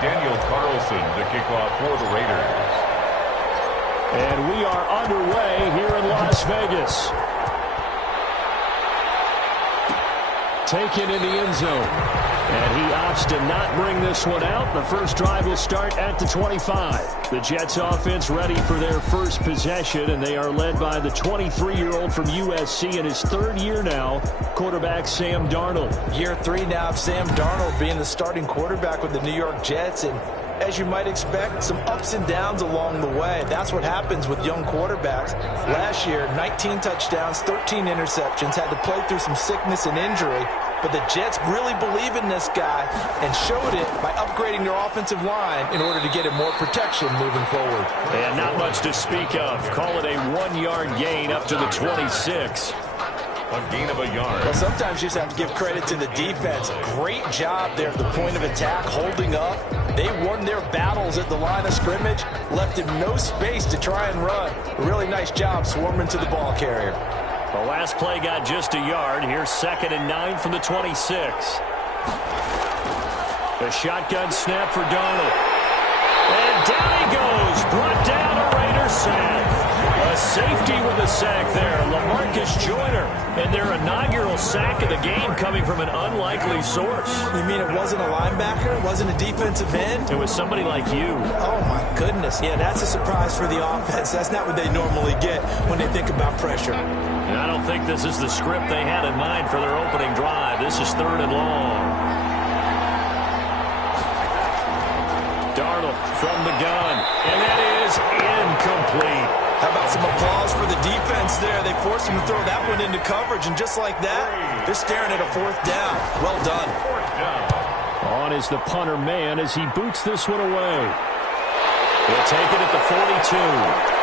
Daniel Carlson to kick off for the Raiders. And we are underway here in Las Vegas. Taken in the end zone. And he opts to not bring this one out. The first drive will start at the 25. The Jets offense ready for their first possession, and they are led by the 23-year-old from USC in his third year now, quarterback Sam Darnold. Year 3 now of Sam Darnold being the starting quarterback with the New York Jets, and as you might expect, some ups and downs along the way. That's what happens with young quarterbacks. Last year, 19 touchdowns, 13 interceptions, had to play through some sickness and injury. But the Jets really believe in this guy and showed it by upgrading their offensive line in order to get him more protection moving forward. And not much to speak of. Call it a 1-yard gain up to the 26. A gain of a yard. Well, sometimes you just have to give credit to the defense. Great job there at the point of attack, holding up. They won their battles at the line of scrimmage, left him no space to try and run. A really nice job swarming to the ball carrier. The last play got just a yard. Here's 2nd and 9 from the 26. The shotgun snap for Darnold. And down he goes. Brought down a Raiders sack. A safety with a sack there. LaMarcus Joyner. And their inaugural sack of the game coming from an unlikely source. You mean it wasn't a linebacker? It wasn't a defensive end? It was somebody like you. Oh, my goodness. Yeah, that's a surprise for the offense. That's not what they normally get when they think about pressure. And I don't think this is the script they had in mind for their opening drive. This is 3rd and long. Darnold from the gun. And that is incomplete. How about some applause for the defense there? They forced him to throw that one into coverage, and just like that, they're staring at a 4th down. Well done. On is the punter man as he boots this one away. He'll take it at the 42.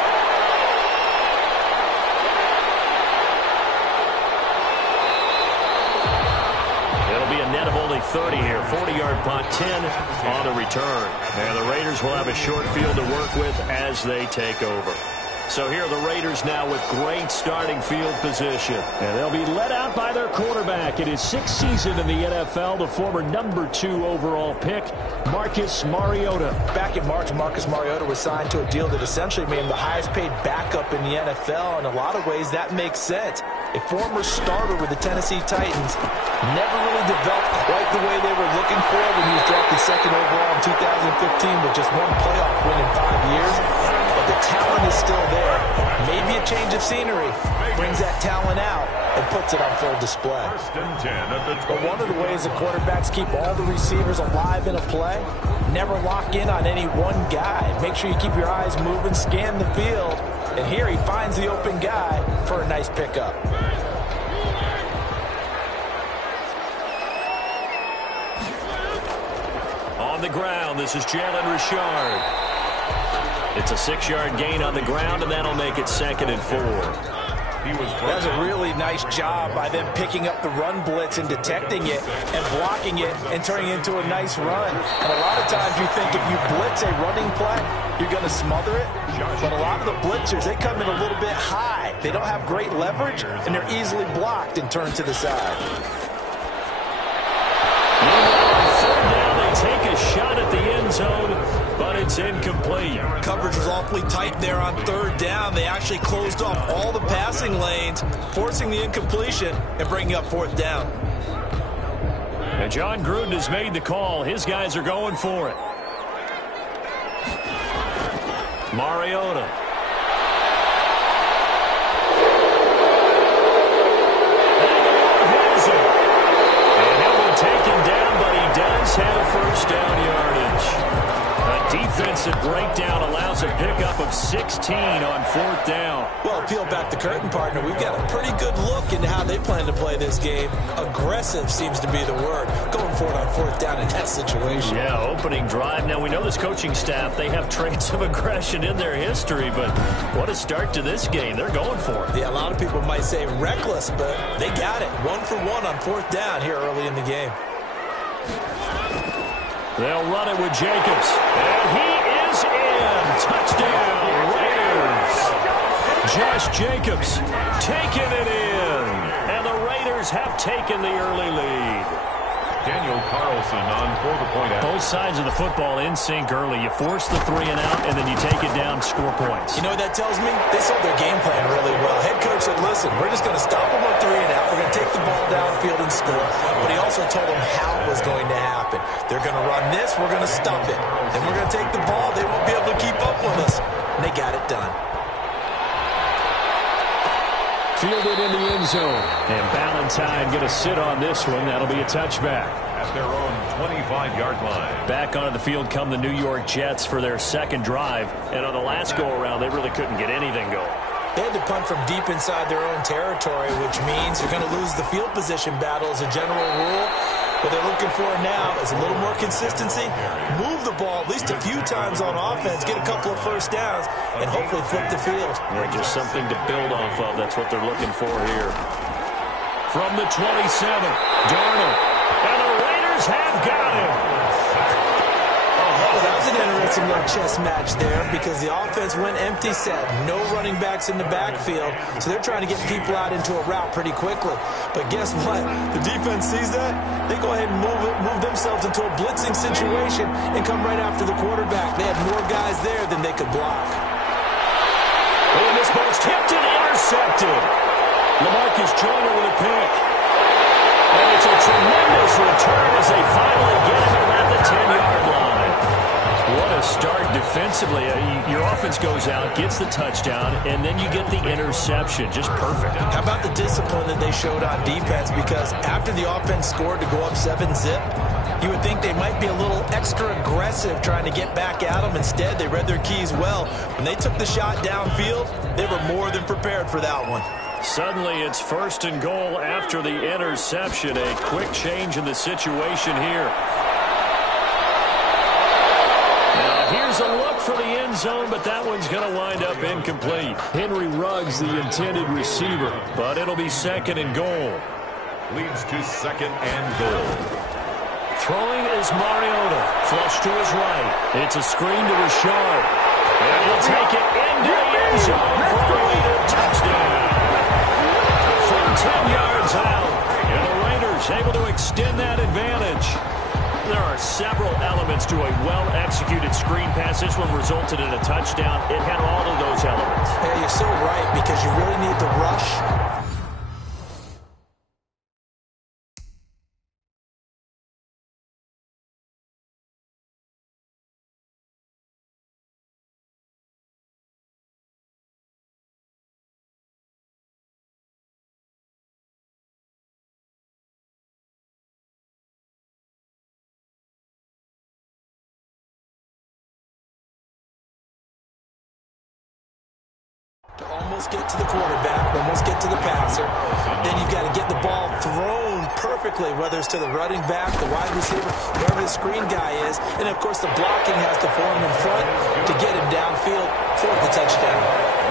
Net of only 30 here. 40-yard punt, 10 on the return. And the Raiders will have a short field to work with as they take over. So here are the Raiders now with great starting field position. And they'll be led out by their quarterback in his 6th season in the NFL, the former #2 overall pick, Marcus Mariota. Back in March, Marcus Mariota was signed to a deal that essentially made him the highest-paid backup in the NFL. In a lot of ways, that makes sense. A former starter with the Tennessee Titans, never really developed quite the way they were looking for when he was drafted 2nd overall in 2015 with just 1 playoff win in 5 years. But the talent is still there. Maybe a change of scenery brings that talent out and puts it on full display. But one of the ways the quarterbacks keep all the receivers alive in a play, never lock in on any one guy. Make sure you keep your eyes moving, scan the field. And here he finds the open guy for a nice pickup. On the ground, this is Jalen Richard. It's a 6-yard gain on the ground, and that'll make it 2nd and 4. That was a really nice job by them picking up the run blitz and detecting it and blocking it and turning it into a nice run. And a lot of times you think if you blitz a running play, you're going to smother it. But a lot of the blitzers, they come in a little bit high. They don't have great leverage, and they're easily blocked and turned to the side. On 3rd down, they take a shot at the end zone, but it's incomplete. Coverage was awfully tight there on 3rd down. They actually closed off all the passing lanes, forcing the incompletion and bringing up 4th down. And John Gruden has made the call. His guys are going for it. Mariota. And he'll be taken down, but he does have a 1st down yardage. A defensive breakdown allows a pickup of 16 on 4th down. Well, peel back the curtain, partner. We've got a pretty good look into how they plan to play this game. Aggressive seems to be the word. Going for it on 4th down in that situation. Yeah, opening drive. Now, we know this coaching staff, they have traits of aggression in their history, but what a start to this game. They're going for it. Yeah, a lot of people might say reckless, but they got it. 1 for 1 on 4th down here early in the game. They'll run it with Jacobs. And he is in. Touchdown, Raiders. Josh Jacobs taking it in. And the Raiders have taken the early lead. Daniel Carlson on for the point out. Both sides of the football in sync early. You force the 3 and out, and then you take it down, score points. You know what that tells me? They sold their game plan really well. Head coach said, listen, we're just going to stop them on 3 and out. We're going to take the ball downfield and score. But he also told them how it was going to happen. They're going to run this. We're going to stop it. Then we're going to take the ball. They won't be able to keep up with us. And they got it done. Fielded in the end zone. And Ballantyne going to sit on this one. That'll be a touchback. At their own 25-yard line. Back onto the field come the New York Jets for their second drive. And on the last go-around, they really couldn't get anything going. They had to punt from deep inside their own territory, which means you're going to lose the field position battle as a general rule. What they're looking for now is a little more consistency. Move the ball at least a few times on offense, get a couple of first downs, and hopefully flip the field. Yeah, just something to build off of. That's what they're looking for here. From the 27, Darnold. And the Raiders have got him. Well, that was an interesting little chess match there because the offense went empty set. No running backs in the backfield, so they're trying to get people out into a route pretty quickly. But guess what? The defense sees that. They go ahead and move themselves into a blitzing situation and come right after the quarterback. They had more guys there than they could block. And this ball's tipped and intercepted. LaMarcus Joyner with a pick. And it's a tremendous return as they finally get him at the 10-yard line. What a start defensively. Your offense goes out, gets the touchdown, and then you get the interception. Just perfect. How about the discipline that they showed on defense? Because after the offense scored to go up 7-zip, you would think they might be a little extra aggressive trying to get back at them. Instead, they read their keys well. When they took the shot downfield, they were more than prepared for that one. Suddenly, it's 1st and goal after the interception. A quick change in the situation here. Here's a look for the end zone, but that one's going to wind up incomplete. Henry Ruggs, the intended receiver, but it'll be 2nd and goal. Leads to 2nd and goal. Throwing is Mariota. Flush to his right. It's a screen to Rashard. And he'll take it into the end zone for a Raider touchdown. From 10 yards out. And the Raiders able to extend that advantage. There are several elements to a well-executed screen pass. This one resulted in a touchdown. It had all of those elements. Hey, you're so right because you really need the rush. To almost get to the quarterback, almost get to the passer. Then you've got to get the ball thrown perfectly, whether it's to the running back, the wide receiver, wherever the screen guy is. And, of course, the blocking has to form in front to get him downfield for the touchdown.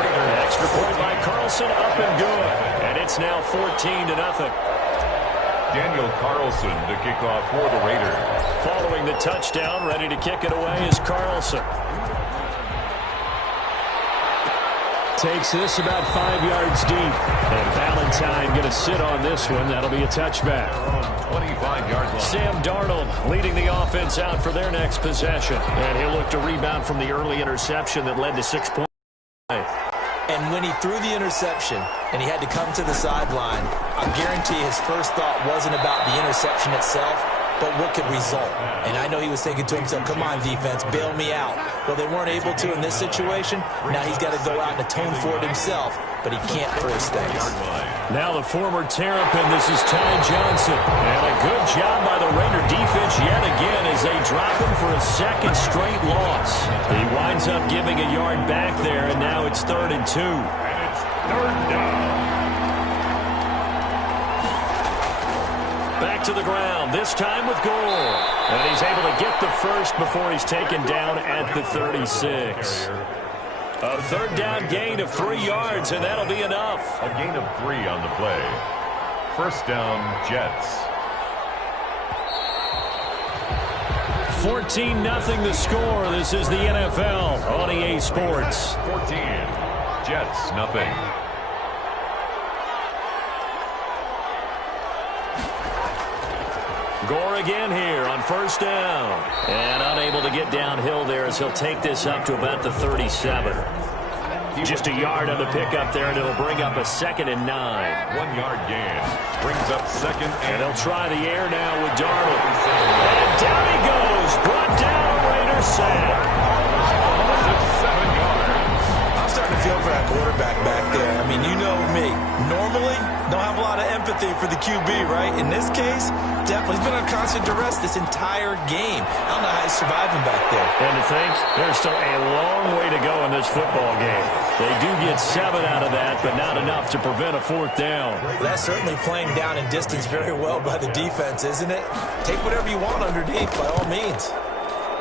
An extra point by Carlson, up and good. And it's now 14-0. Daniel Carlson to kick off for the Raiders. Following the touchdown, ready to kick it away is Carlson. Takes this about 5 yards deep. And Ballantyne going to sit on this one. That'll be a touchback. 25-yard line. Sam Darnold leading the offense out for their next possession. And he'll look to rebound from the early interception that led to 6 points. And when he threw the interception and he had to come to the sideline, I guarantee his first thought wasn't about the interception itself, but what could result. And I know he was thinking to himself, come on, defense, bail me out. Well, they weren't able to in this situation. Now he's got to go out and atone for it himself, but he can't force things. Now the former Terrapin, this is Ty Johnson. And a good job by the Raider defense yet again as they drop him for a 2nd straight loss. He winds up giving a yard back there, and now it's 3rd and 2. And it's 3rd down. Back to the ground, this time with goal. And he's able to get the first before he's taken down at the 36. A 3rd down gain of 3 yards, and that'll be enough. A gain of 3 on the play. 1st down, Jets. 14-0 the score. This is the NFL on EA Sports. 14. Jets, nothing. Gore again here on first down. And unable to get downhill there as he'll take this up to about the 37. Just a yard on the pickup there, and it'll bring up a 2nd and 9. 1 yard gain. Brings up 2nd and they'll try the air now with Darnold. And down he goes. Brought down a Raider sack. 7 yards. I'm starting to feel for that quarterback back there. I mean, you know me. Normally, don't have a lot of empathy for the QB, right? In this case, definitely. He's been on constant duress this entire game. I don't know how he's surviving back there. And to think, there's still a long way to go in this football game. They do get 7 out of that, but not enough to prevent a 4th down. That's certainly playing down in distance very well by the defense, isn't it? Take whatever you want underneath, by all means.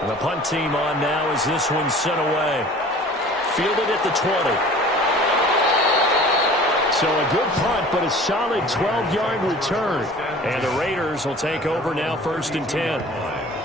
And the punt team on now as this one's sent away. Fielded at the 20. So a good punt, but a solid 12-yard return. And the Raiders will take over now 1st and 10.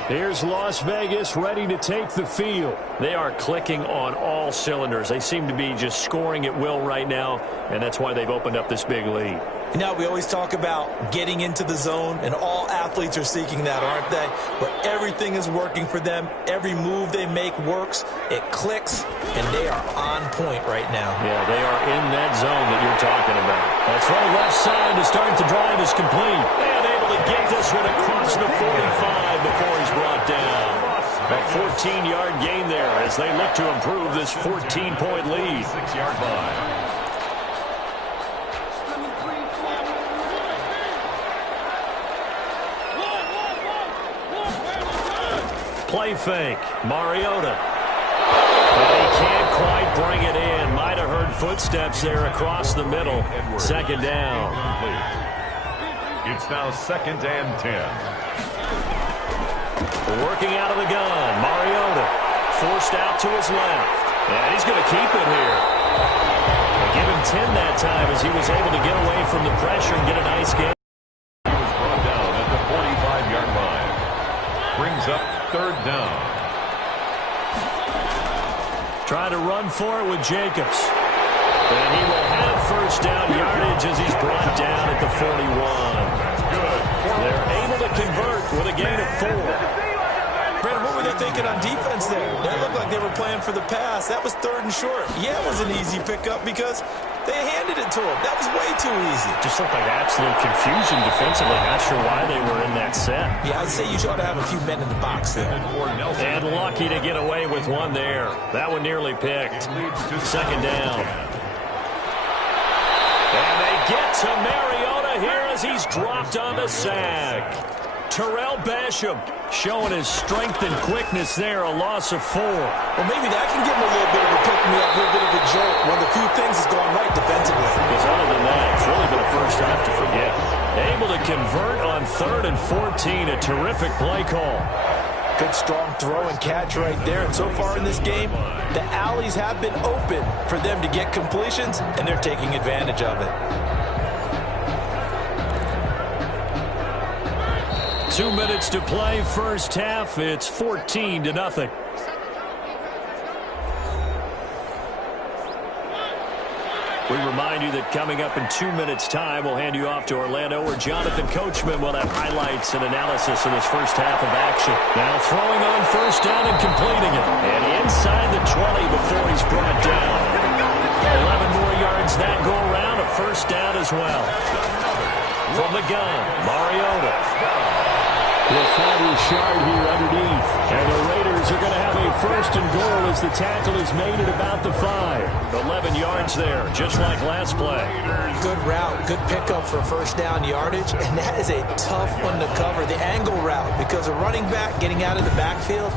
Here's Las Vegas ready to take the field. They are clicking on all cylinders. They seem to be just scoring at will right now, and that's why they've opened up this big lead. Now, we always talk about getting into the zone, and all athletes are seeking that, aren't they? Where everything is working for them. Every move they make works. It clicks, and they are on point right now. Yeah, they are in that zone that you're talking about. That throw left side to start the drive is complete. And able to get this one across the 45 before he's brought down. A 14-yard gain there as they look to improve this 14-point lead. 6-yard line. Play fake. Mariota. But he can't quite bring it in. Might have heard footsteps there across the middle. 2nd down. It's now 2nd and 10. Working out of the gun. Mariota forced out to his left. And he's going to keep it here. They give him 10 that time as he was able to get away from the pressure and get a nice game. He was brought down at the 45-yard line. Brings up 3rd down. Try to run for it with Jacobs. And he will have 1st down yardage as he's brought down at the 41. Good. They're able to convert with a gain of 4. Brandon, what were they thinking on defense there? That looked like they were playing for the pass. That was 3rd and short. Yeah, it was an easy pickup because they handed it to him. That was way too easy. Just looked like absolute confusion defensively. Not sure why they were in that set. Yeah, I'd say you ought to have a few men in the box there. And lucky to get away with one there. That one nearly picked. 2nd down. And they get to Mariota here as he's dropped on the sack. Terrell Basham showing his strength and quickness there, a loss of 4. Well, maybe that can give him a little bit of a pick-me-up, a little bit of a jolt. One of the few things that's gone right defensively. Because other than that, it's really been a first half to forget. Able to convert on 3rd and 14, a terrific play call. Good strong throw and catch right there. And so far in this game, the alleys have been open for them to get completions, and they're taking advantage of it. 2 minutes to play, first half. It's 14-0. We remind you that coming up in 2 minutes' time, we'll hand you off to Orlando, where Jonathan Coachman will have highlights and analysis of this first half of action. Now throwing on 1st down and completing it. And inside the 20 before he's brought down. 11 more yards that go around, a 1st down as well. From the gun, Mariota. Will find Richard here underneath. And the Raiders are going to have a 1st and goal as the tackle is made at about the 5. 11 yards there, just like last play. Good route, good pickup for 1st down yardage. And that is a tough one to cover, the angle route, because a running back getting out of the backfield,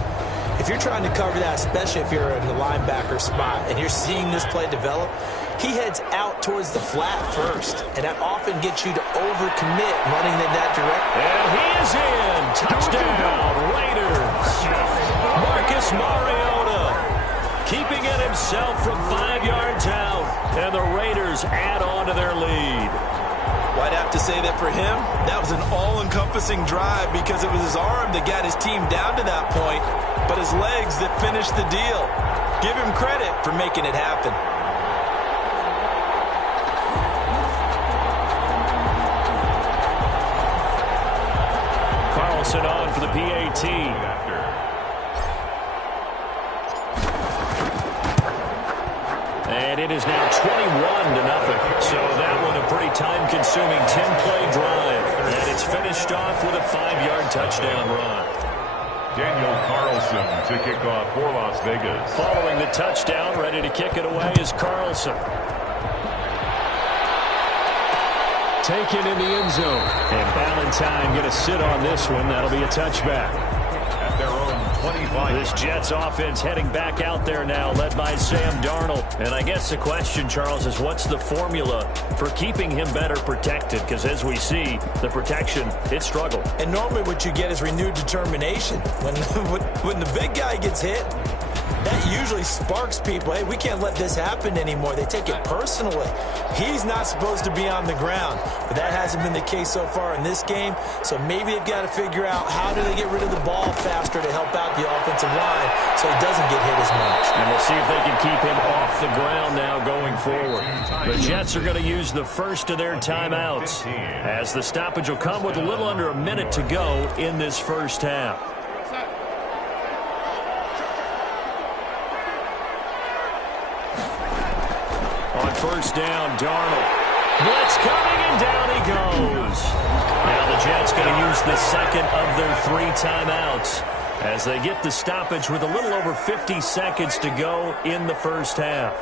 if you're trying to cover that, especially if you're in the linebacker spot and you're seeing this play develop, he heads out towards the flat first, and that often gets you to overcommit running in that direction. And he is in. Touchdown, Raiders. Marcus Mariota keeping it himself from 5 yards out, and the Raiders add on to their lead. Well, I'd have to say that for him, that was an all-encompassing drive because it was his arm that got his team down to that point, but his legs that finished the deal. Give him credit for making it happen. the PAT. And it is now 21-0. So that one a pretty time-consuming 10-play drive. And it's finished off with a 5-yard touchdown run. Daniel Carlson to kick off for Las Vegas. Following the touchdown, ready to kick it away is Carlson. Taken in the end zone. And Ballantyne going to sit on this one. That'll be a touchback. At their own 25. This Jets offense heading back out there now, led by Sam Darnold. And I guess the question, Charles, is what's the formula for keeping him better protected? Because as we see, the protection, it struggled. And normally what you get is renewed determination. When the big guy gets hit, that usually sparks people. Hey, we can't let this happen anymore. They take it personally. He's not supposed to be on the ground, but that hasn't been the case so far in this game. So maybe they've got to figure out how do they get rid of the ball faster to help out the offensive line so he doesn't get hit as much. And we'll see if they can keep him off the ground now going forward. The Jets are going to use the first of their timeouts as the stoppage will come with a little under a minute to go in this first half. First down, Darnold. Blitz coming, and down he goes. Now the Jets going to use the second of their 3 timeouts as they get the stoppage with a little over 50 seconds to go in the first half.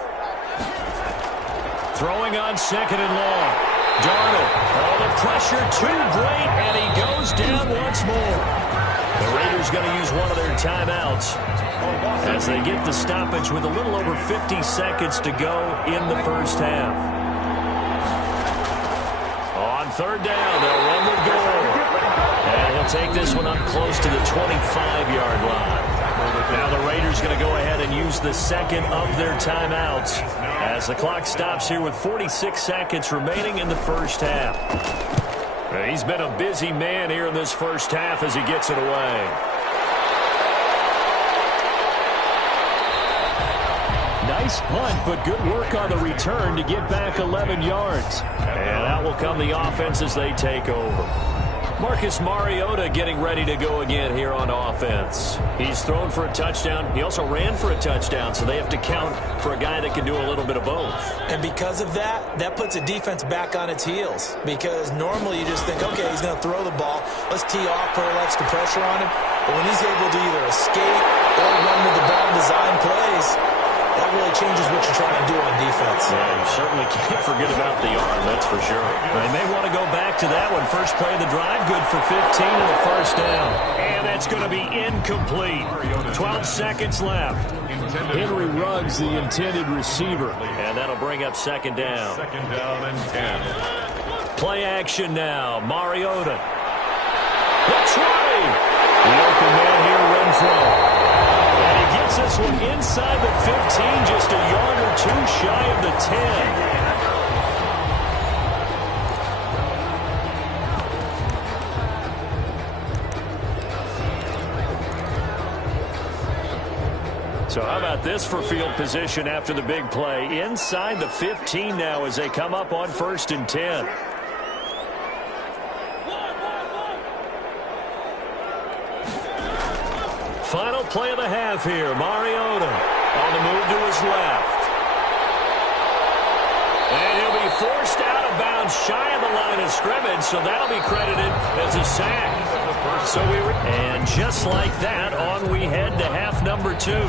Throwing on second and long. Darnold, all the pressure too great, and he goes down once more. The Raiders going to use one of their timeouts as they get the stoppage with a little over 50 seconds to go in the first half. On third down, they'll run with goal. And he'll take this one up close to the 25-yard line. Now the Raiders going to go ahead and use the second of their timeouts as the clock stops here with 46 seconds remaining in the first half. He's been a busy man here in this first half as he gets it away. Nice punt, but good work on the return to get back 11 yards. And out will come the offense as they take over. Marcus Mariota getting ready to go again here on offense. He's thrown for a touchdown. He also ran for a touchdown, so they have to count for a guy that can do a little bit of both. And because of that, that puts a defense back on its heels. Because normally you just think, okay, he's going to throw the ball. Let's tee off, put a little extra pressure on him. But when he's able to either escape or run with the ball and design plays, that really changes what you're trying to do on defense. Yeah, you certainly can't forget about the arm, that's for sure. They may want to go back to that one. First play of the drive, good for 15 and a first down. And that's going to be incomplete. 12 seconds left. Henry Ruggs, the intended receiver. And that'll bring up second down. Second down and 10. Play action now. Mariota. That's right. The open man here, Renfro. And he gets this one inside the 15, just a yard or two shy of the 10. So how about this for field position after the big play? Inside the 15 now as they come up on 1st and 10. Final play of the half here. Mariota on the move to his left. And he'll be forced out of bounds shy of the line of scrimmage, so that'll be credited as a sack. And just like that, on we head to half number 2. The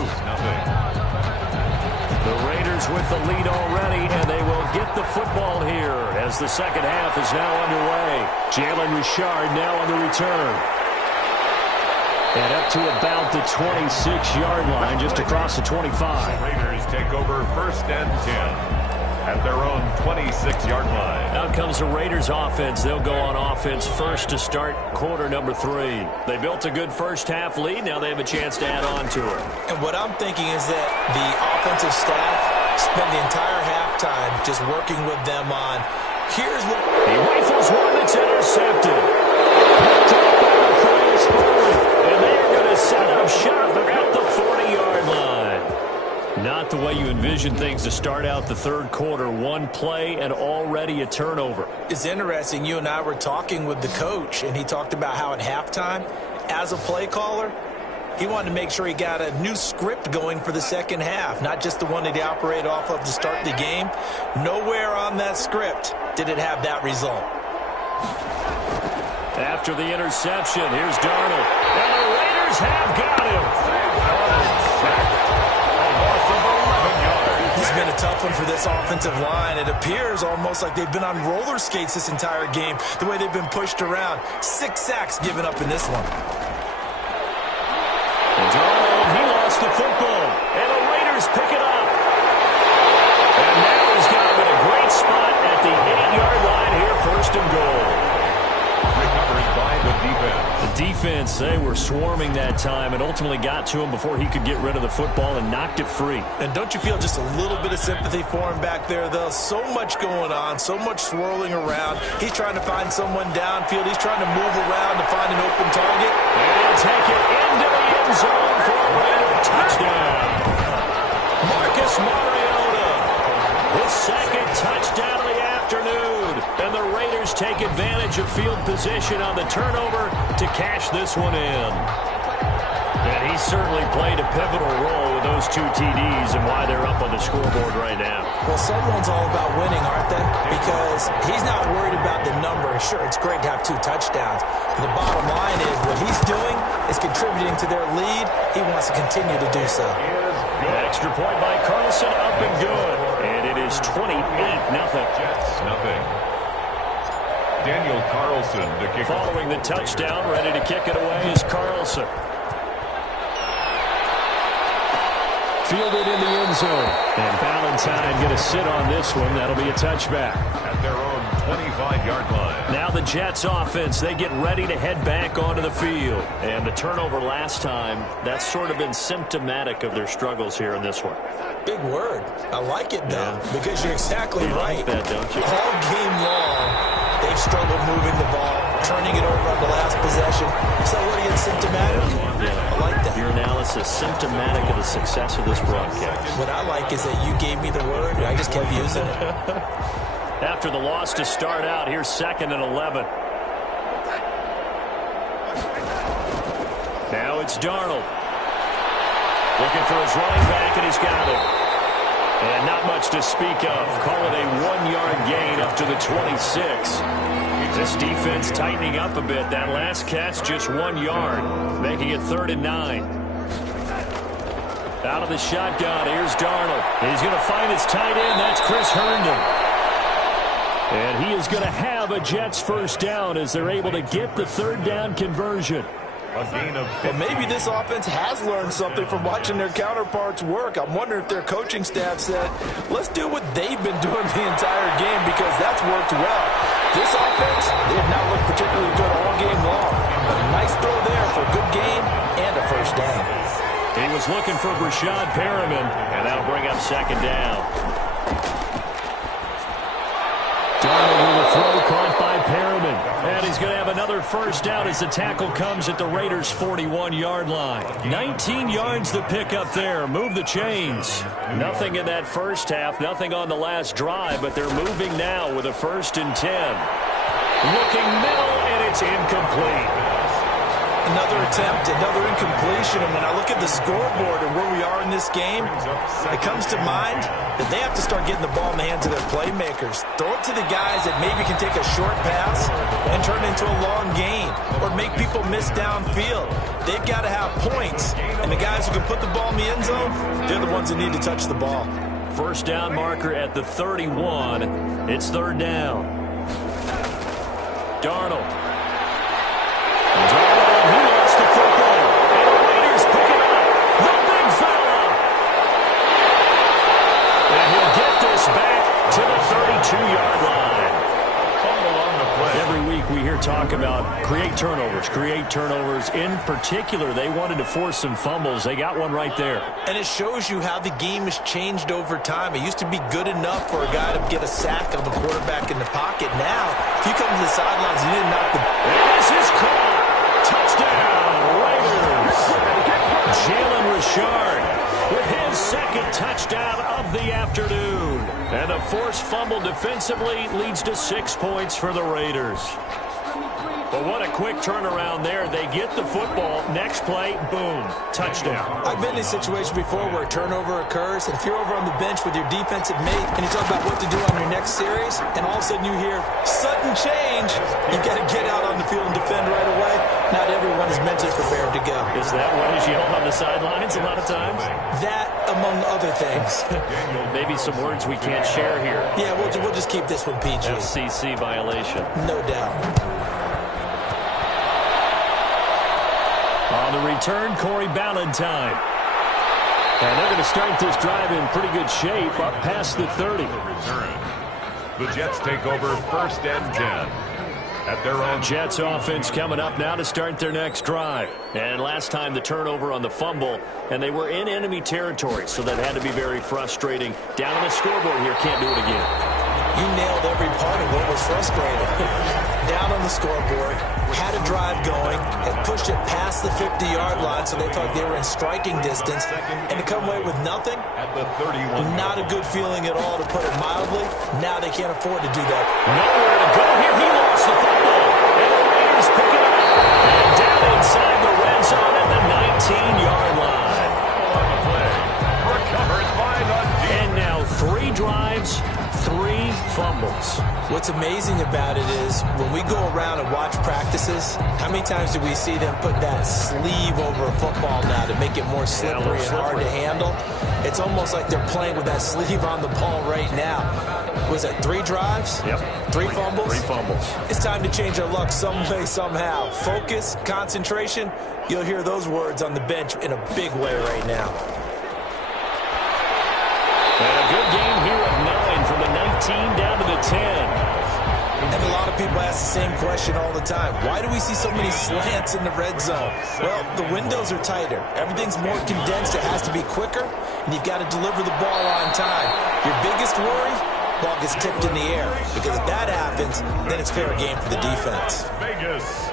Raiders with the lead already, and they will get the football here as the second half is now underway. Jalen Richard now on the return. And up to about the 26-yard line, just across the 25. Raiders take over 1st and 10 at their own 26-yard line. Out comes the Raiders offense. They'll go on offense first to start quarter number 3. They built a good first half lead. Now they have a chance to add on to it. And what I'm thinking is that the offensive staff spent the entire halftime just working with them on, here's what... He rifles one that's intercepted. Picked up by the Friars forward. And they are going to set up shop at the 40-yard line. Not the way you envision things to start out the third quarter. One play and already a turnover. It's interesting. You and I were talking with the coach, and he talked about how at halftime as a play caller, he wanted to make sure he got a new script going for the second half, not just the one that he operated off of to start the game. Nowhere on that script did it have that result. After the interception, here's Darnold. And the Raiders have got him. This has been a tough one for this offensive line. It appears almost like they've been on roller skates this entire game, the way they've been pushed around. 6 sacks given up in this one. Darnold, he lost the football, and the Raiders pick it up. And now he's got him in a great spot at the 8-yard line here, first and goal. Recovered by the defense. The defense, they were swarming that time and ultimately got to him before he could get rid of the football and knocked it free. And don't you feel just a little bit of sympathy for him back there, though? So much going on, so much swirling around. He's trying to find someone downfield. He's trying to move around to find an open target. And take it into the end zone for a Raider touchdown. Marcus Mariota, his second touchdown of the afternoon. And the Raiders take advantage of field position on the turnover to cash this one in. And he certainly played a pivotal role with those 2 TDs and why they're up on the scoreboard right now. Well, someone's all about winning, aren't they? Because he's not worried about the number. Sure, it's great to have 2 touchdowns. But the bottom line is what he's doing is contributing to their lead. He wants to continue to do so. Extra point by Carlson, up and good. And it is 28-0. Jets, nothing. Daniel Carlson to kick. Following the touchdown, ready to kick it away is Carlson. Fielded in the end zone. And Valentine going to sit on this one. That'll be a touchback. At their own 25-yard line. Now the Jets offense, they get ready to head back onto the field. And the turnover last time, that's sort of been symptomatic of their struggles here in this one. Big word. I like it, though, because you're exactly right. Like that, don't you? All game long, they've struggled moving the ball, turning it over on the last possession. So what are you, symptomatic? Yeah. I like that. Your analysis, symptomatic of the success of this broadcast. What I like is that you gave me the word, and I just kept using it. After the loss to start out, here's 2nd and 11. Now it's Darnold. Looking for his running back, and he's got it. And not much to speak of. Call it a 1-yard gain up to the 26. This defense tightening up a bit. That last catch, just 1 yard, making it 3rd and 9. Out of the shotgun, here's Darnold. He's going to find his tight end. That's Chris Herndon. And he is going to have a Jets first down as they're able to get the 3rd down conversion. A gain of 50. But maybe this offense has learned something from watching their counterparts work. I'm wondering if their coaching staff said, let's do what they've been doing the entire game, because that's worked well. This offense, they have not looked particularly good all game long. But a nice throw there for a good gain and a first down. He was looking for Brashad Perriman, and that'll bring up 2nd down. Darnold with a throw caught by Perriman. And he's going to have another first down as the tackle comes at the Raiders' 41-yard line. 19 yards to pick up there. Move the chains. Nothing in that first half, nothing on the last drive, but they're moving now with a 1st and 10. Looking middle, and it's incomplete. Another attempt, another incompletion, and when I look at the scoreboard and where we are in this game, it comes to mind that they have to start getting the ball in the hands of their playmakers. Throw it to the guys that maybe can take a short pass and turn it into a long gain or make people miss downfield. They've got to have points, and the guys who can put the ball in the end zone, they're the ones that need to touch the ball. First down marker at the 31. It's 3rd down. Darnold. He lost the football, and the Raiders pick it up. The big fella. And he'll get this back to the 32-yard line. Fumble on the play. Every week we hear talk about create turnovers. In particular, they wanted to force some fumbles. They got one right there. And it shows you how the game has changed over time. It used to be good enough for a guy to get a sack of a quarterback in the pocket. Now, if you come to the sidelines and you didn't knock the... This is caught. Touchdown, Raiders. Jalen Richard with his 2nd touchdown of the afternoon. And a forced fumble defensively leads to 6 points for the Raiders. But what a quick turnaround there. They get the football. Next play, boom, touchdown. I've been in a situation before where a turnover occurs, and if you're over on the bench with your defensive mate and you talk about what to do on your next series, and all of a sudden you hear sudden change, you got to get out on the field and defend right away. Not everyone is mentally prepared to go. Is that what is yelled on the sidelines a lot of times? That, among other things. Maybe some words we can't share here. Yeah, we'll just keep this one PG. FCC violation. No doubt. On the return, Corey Ballantyne. And they're going to start this drive in pretty good shape, up past the 30. The Jets take over 1st and 10. At their own. Jets offense coming up now to start their next drive. And last time the turnover on the fumble, and they were in enemy territory, so that had to be very frustrating. Down on the scoreboard here, can't do it again. You nailed every part of what was frustrating. Down on the scoreboard, had a drive going, and pushed it past the 50-yard line, so they thought they were in striking distance, and to come away with nothing, At the 31. not a good feeling at all, to put it mildly. Now they can't afford to do that. Nowhere to go here. He lost the football. And the Raiders pick it up. And down inside the red zone at the 19-yard line. On the play. Recovered by the defense. And now 3 drives, 3 fumbles. What's amazing about it is when we go around and watch practices, how many times do we see them put that sleeve over a football now to make it more slippery and hard to handle? It's almost like they're playing with that sleeve on the ball right now. Was that 3 drives? Yep. 3 fumbles? 3 fumbles. It's time to change our luck some way, somehow. Focus, concentration, you'll hear those words on the bench in a big way right now. And a good game here of 9 from the 19 down to the 10. And a lot of people ask the same question all the time. Why do we see so many slants in the red zone? Well, the windows are tighter. Everything's more condensed. It has to be quicker, and you've got to deliver the ball on time. Your biggest worry? Ball gets tipped in the air. Because if that happens, then it's fair game for the defense. Vegas.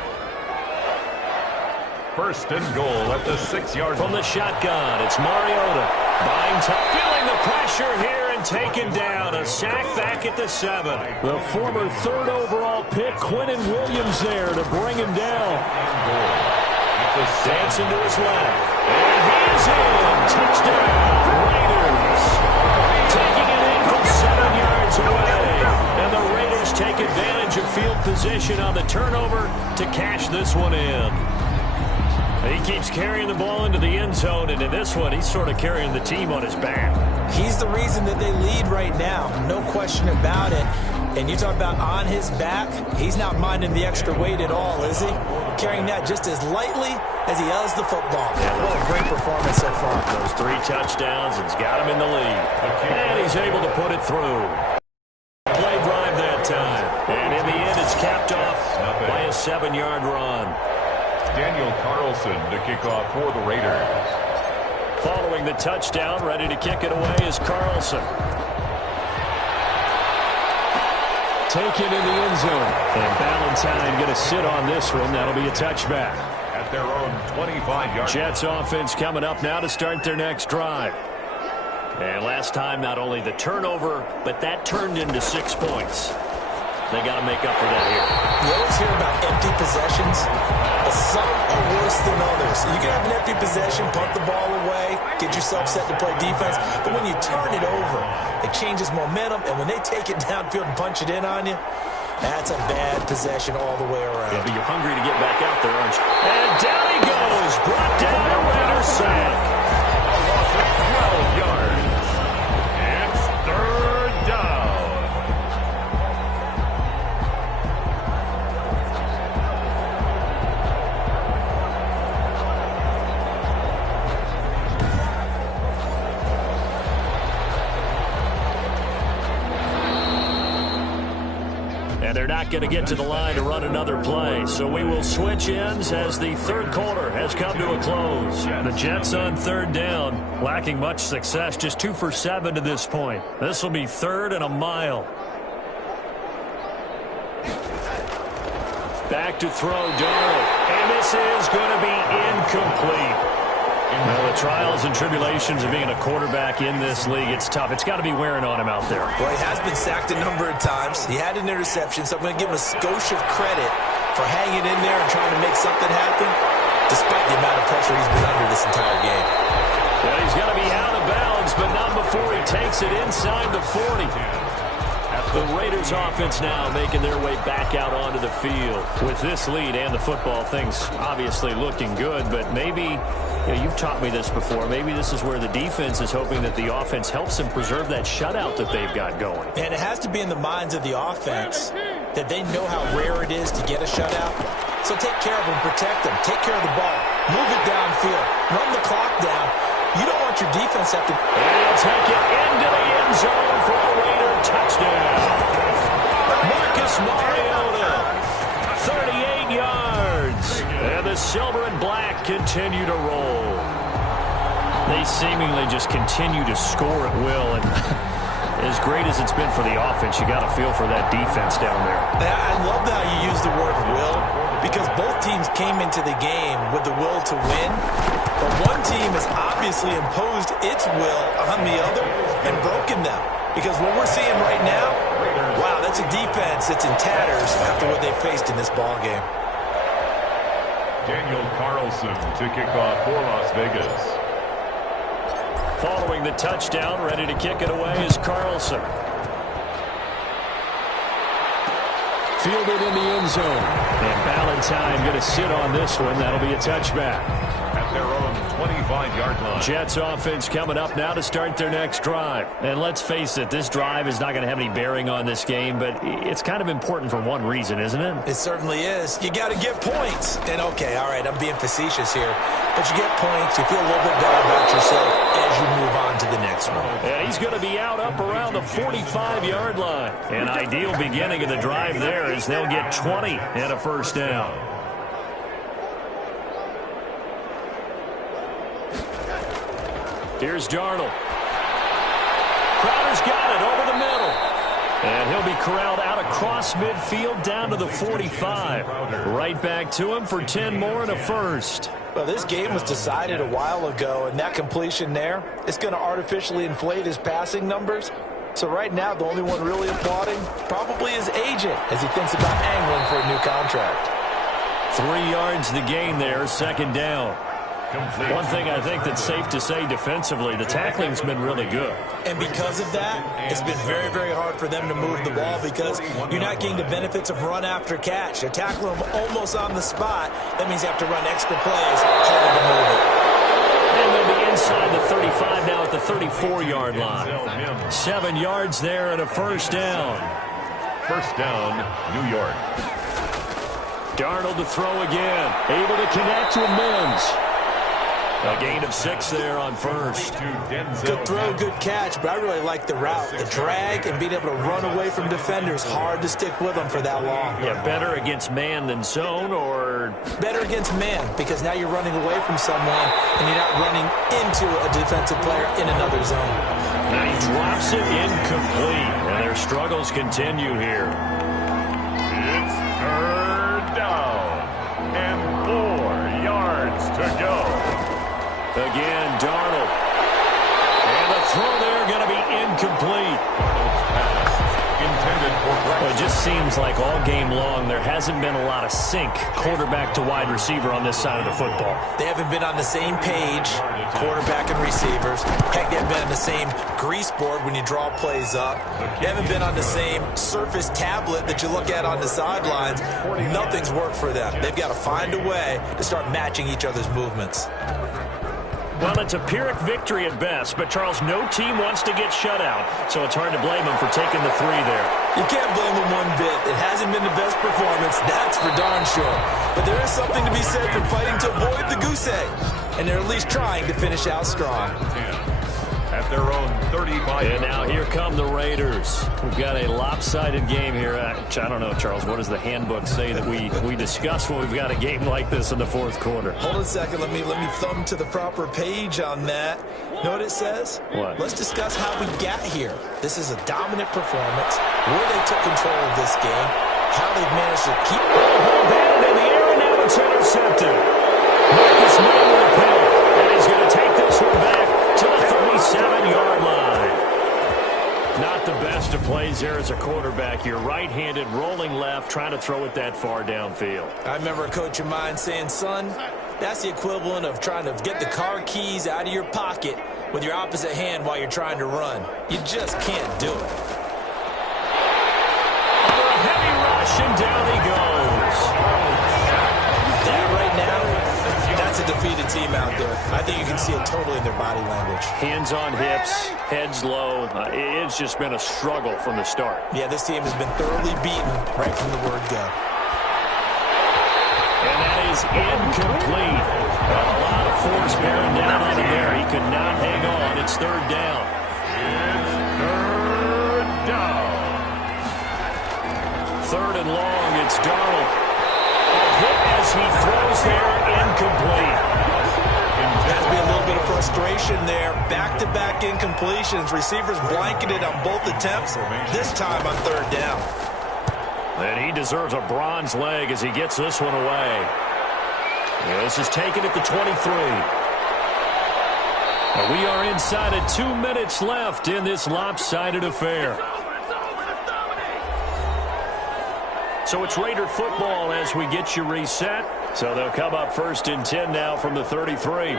1st and goal at the 6-yard line. From the shotgun, it's Mariota. Buying time, feeling the pressure here and taken down. A sack back at the 7. The former 3rd overall pick, Quinnen Williams there to bring him down. Dancing to his left. And he's in. Touchdown, Raiders. Taking it in from 7 yards away. And the Raiders take advantage of field position on the turnover to cash this one in. He keeps carrying the ball into the end zone, and in this one, he's sort of carrying the team on his back. He's the reason that they lead right now, no question about it. And you talk about on his back, he's not minding the extra weight at all, is he? Carrying that just as lightly as he does the football. Yeah, what a great performance so far. Those 3 touchdowns, it's got him in the lead. And he's able to put it through. Play drive that time. And in the end, it's capped off by a 7-yard run. Daniel Carlson to kick off for the Raiders. Following the touchdown, ready to kick it away is Carlson. Taken in the end zone. And Ballantyne going to sit on this one. That'll be a touchback. At their own 25-yard. Jets offense coming up now to start their next drive. And last time, not only the turnover, but that turned into 6 points. They got to make up for that here. You always hear about empty possessions, but some are worse than others. You can have an empty possession, punt the ball away, get yourself set to play defense, but when you turn it over, it changes momentum, and when they take it downfield and punch it in on you, that's a bad possession all the way around. Yeah, but you're hungry to get back out there, aren't you? And down he goes, brought down a Raiders sack. A loss of 12 yards. It's 3rd down. And they're not going to get to the line to run another play. So we will switch ends as the 3rd quarter has come to a close. The Jets on 3rd down, lacking much success, just 2 for 7 to this point. This will be 3rd and a mile. Back to throw, Darnold. And this is going to be incomplete. Well, the trials and tribulations of being a quarterback in this league, it's tough. It's got to be wearing on him out there. Well, he has been sacked a number of times. He had an interception, so I'm going to give him a skosh of credit for hanging in there and trying to make something happen, despite the amount of pressure he's been under this entire game. Yeah, he's going to be out of bounds, but not before he takes it inside the 40. The Raiders offense now making their way back out onto the field. With this lead and the football, things obviously looking good, but maybe, you've taught me this before, maybe this is where the defense is hoping that the offense helps them preserve that shutout that they've got going. And it has to be in the minds of the offense that they know how rare it is to get a shutout. So take care of them, protect them, take care of the ball, move it downfield, run the clock down. You don't want your defense to have to... And he'll take it into the end zone for a Raider touchdown. Marcus Mariota, 38 yards. And the silver and black continue to roll. They seemingly just continue to score at will. And as great as it's been for the offense, you got to feel for that defense down there. I love how you use the word will, because both teams came into the game with the will to win. But one team has obviously imposed its will on the other and broken them. Because what we're seeing right now, wow, that's a defense that's in tatters after what they faced in this ball game. Daniel Carlson to kick off for Las Vegas. Following the touchdown, ready to kick it away is Carlson. Fielded in the end zone. And Ballantyne going to sit on this one. That'll be a touchback. At their own 25-yard line. Jets offense coming up now to start their next drive. And let's face it, this drive is not going to have any bearing on this game, but it's kind of important for one reason, isn't it? It certainly is. You got to get points. And okay, all right, I'm being facetious here. But you get points, you feel a little bit better about yourself as you move on to the next one. And he's going to be out up around the 45-yard line. An ideal beginning of the drive there as they'll get 20 and a first down. Here's Darnold. Crowder's got it over the middle. And he'll be corralled out across midfield down to the 45. Right back to him for 10 more and a first. Well, this game was decided a while ago, and that completion there is going to artificially inflate his passing numbers. So right now, the only one really applauding probably his agent as he thinks about angling for a new contract. 3 yards the gain there, second down. One thing I think that's safe to say defensively, the tackling's been really good. And because of that, it's been very, very hard for them to move the ball because you're not getting the benefits of run after catch. They're tackling them almost on the spot. That means you have to run extra plays, harder to move it. And they'll be inside the 35 now at the 34-yard line. 7 yards there and a first down. First down, New York. Darnold to throw again. Able to connect with Mims. A gain of 6 there on first. Good throw, good catch, but I really like the route. The drag and being able to run away from defenders, hard to stick with them for that long. Yeah, better against man than zone, or? Better against man, because now you're running away from someone and you're not running into a defensive player in another zone. Now he drops it incomplete, and their struggles continue here. It's third down and 4 yards to go. Again, Darnold. And the throw there going to be incomplete. Intended for Well, it just seems like all game long there hasn't been a lot of sync quarterback to wide receiver on this side of the football. They haven't been on the same page, quarterback and receivers. Heck, they haven't been on the same grease board when you draw plays up. They haven't been on the same Surface tablet that you look at on the sidelines. Nothing's worked for them. They've got to find a way to start matching each other's movements. Well, it's a Pyrrhic victory at best, but, Charles, no team wants to get shut out, so it's hard to blame them for taking the 3 there. You can't blame them one bit. It hasn't been the best performance, that's for darn sure. But there is something to be said for fighting to avoid the goose egg, and they're at least trying to finish out strong. At their own 35. And now here come the Raiders. We've got a lopsided game here. I don't know, Charles, what does the handbook say that we discuss when we've got a game like this in the fourth quarter? Hold on a second. Let me thumb to the proper page on that. Know what it says? What? Let's discuss how we got here. This is a dominant performance, where they took control of this game, how they've managed to keep batted in the air, and now it's intercepted. Marcus May with a pick, and he's going to take this one back to the 37-yard line. Not the best best of plays there as a quarterback. You're right-handed, rolling left, trying to throw it that far downfield. I remember a coach of mine saying, son, that's the equivalent of trying to get the car keys out of your pocket with your opposite hand while you're trying to run. You just can't do it. Under a heavy rush, and down he goes. That right now, that's a defeated team out there. I think you can see it totally in their body language. Hands on hips, heads low. It's just been a struggle from the start. Yeah, this team has been thoroughly beaten right from the word go. And that is incomplete. A lot of force bearing down on him there. He could not hang on. It's third down. It's third down. Third and long. It's Darnold. A hit as he throws there. Incomplete. Has to be a little bit of frustration there. Back-to-back incompletions. Receivers blanketed on both attempts. This time on third down. And he deserves a bronze leg as he gets this one away. Yeah, this is taken at the 23. And we are inside of 2 minutes left in this lopsided affair. So it's Raider football as we get you reset. So they'll come up first and 10 now from the 33.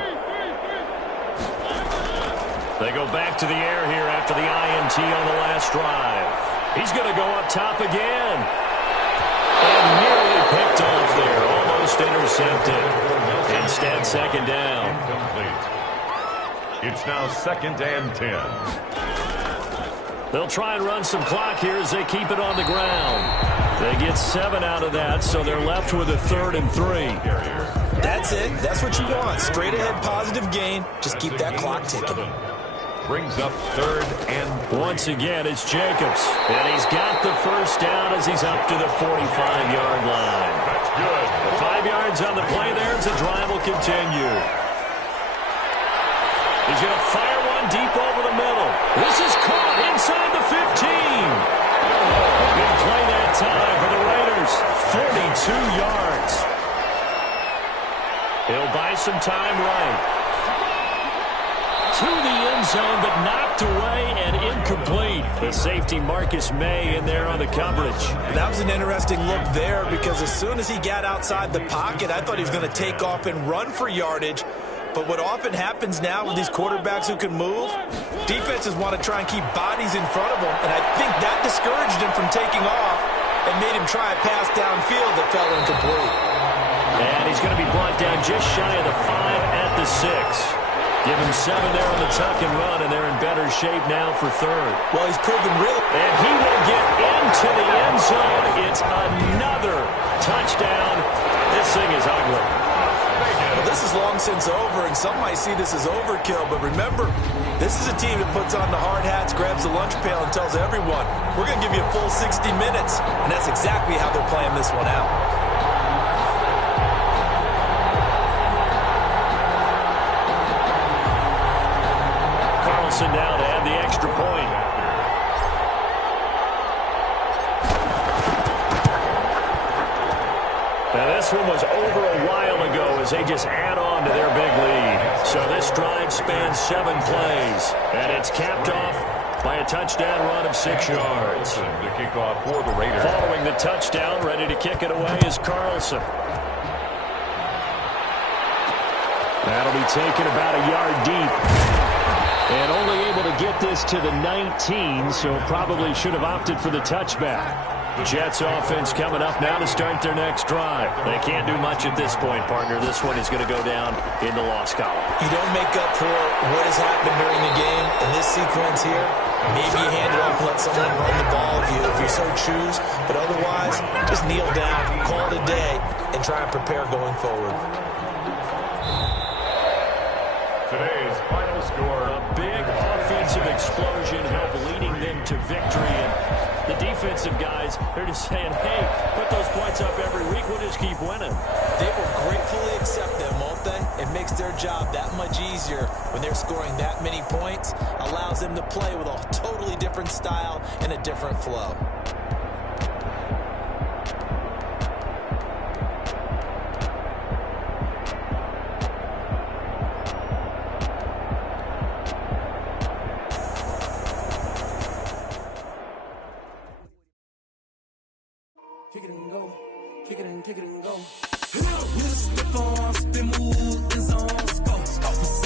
They go back to the air here after the INT on the last drive. He's going to go up top again. And nearly picked off there. Almost intercepted. Instead, second down. Incomplete. It's now second and 10. They'll try and run some clock here as they keep it on the ground. They get 7 out of that, so they're left with a 3rd and 3. That's it. That's what you want. Straight ahead positive gain. Just keep that clock ticking. Brings up 3rd and 3. Once again, it's Jacobs. And he's got the first down as he's up to the 45-yard line. That's good. The 5 yards on the play there as the drive will continue. He's going to fire one deep over the middle. This is caught inside the 15. Big play that time for the Raiders. 42 yards. He'll buy some time right. To the end zone, but knocked away and incomplete. The safety Marcus May in there on the coverage. That was an interesting look there because as soon as he got outside the pocket, I thought he was going to take off and run for yardage. But what often happens now with these quarterbacks who can move, defenses want to try and keep bodies in front of them, and I think that discouraged him from taking off and made him try a pass downfield that fell incomplete. And he's going to be brought down just shy of the 5 at the 6. Give him 7 there on the tuck and run, and they're in better shape now for 3rd. Well, he's proven real. And he will get into the end zone. It's another touchdown. This thing is ugly. Well, this is long since over, and some might see this as overkill. But remember, this is a team that puts on the hard hats, grabs the lunch pail, and tells everyone, we're going to give you a full 60 minutes. And that's exactly how they're playing this one out. Now to add the extra point. Now this one was over a while ago as they just add on to their big lead. So this drive spans 7 plays. And it's capped off by a touchdown run of 6 yards. The kickoff for the Raiders. Following the touchdown, ready to kick it away is Carlson. That'll be taken about a yard deep. And only able to get this to the 19, so probably should have opted for the touchback. Jets offense coming up now to start their next drive. They can't do much at this point, partner. This one is going to go down in the loss column. You don't make up for what has happened during the game in this sequence here. Maybe you hand it off and let someone run the ball if you so choose. But otherwise, just kneel down, call it a day, and try and prepare going forward. Today's final score. A big offensive explosion helped leading them to victory. And the defensive guys, they're just saying, hey, put those points up every week. We'll just keep winning. They will gratefully accept them, won't they? It makes their job that much easier when they're scoring that many points. Allows them to play with a totally different style and a different flow. Kick it and go. Kick it and go. Hit a stiff arm, spin move, is on, score.